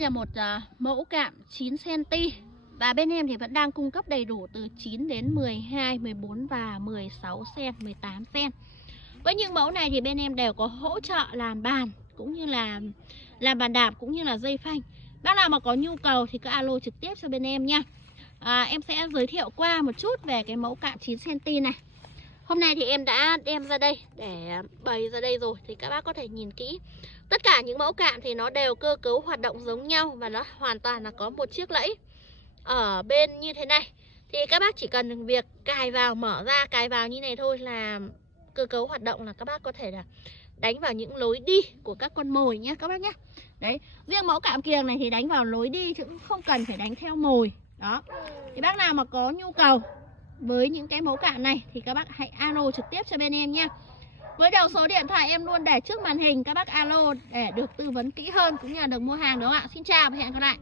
Là một mẫu cạm 9cm và bên em thì vẫn đang cung cấp đầy đủ từ 9 đến 12, 14 và 16cm, 18cm. Với những mẫu này thì bên em đều có hỗ trợ làm bàn cũng như là làm bàn đạp cũng như là dây phanh. Bác nào mà có nhu cầu thì cứ alo trực tiếp cho bên em nha. Em sẽ giới thiệu qua một chút về cái mẫu cạm 9cm này. Hôm nay thì em đã đem ra đây để bày ra đây rồi thì các bác có thể nhìn kỹ. Tất cả những mẫu cạm thì nó đều cơ cấu hoạt động giống nhau và nó hoàn toàn là có một chiếc lẫy ở bên như thế này. Thì các bác chỉ cần việc cài vào, mở ra, cài vào như này thôi là cơ cấu hoạt động là các bác có thể là đánh vào những lối đi của các con mồi nhé các bác nhé. Đấy, riêng mẫu cạm kiềng này thì đánh vào lối đi chứ không cần phải đánh theo mồi. Đó, thì bác nào mà có nhu cầu với những cái mẫu cạm này thì các bác hãy alo trực tiếp cho bên em nha. Với đầu số điện thoại em luôn để trước màn hình, các bác alo để được tư vấn kỹ hơn cũng như là được mua hàng, đúng không ạ? Xin chào và hẹn gặp lại.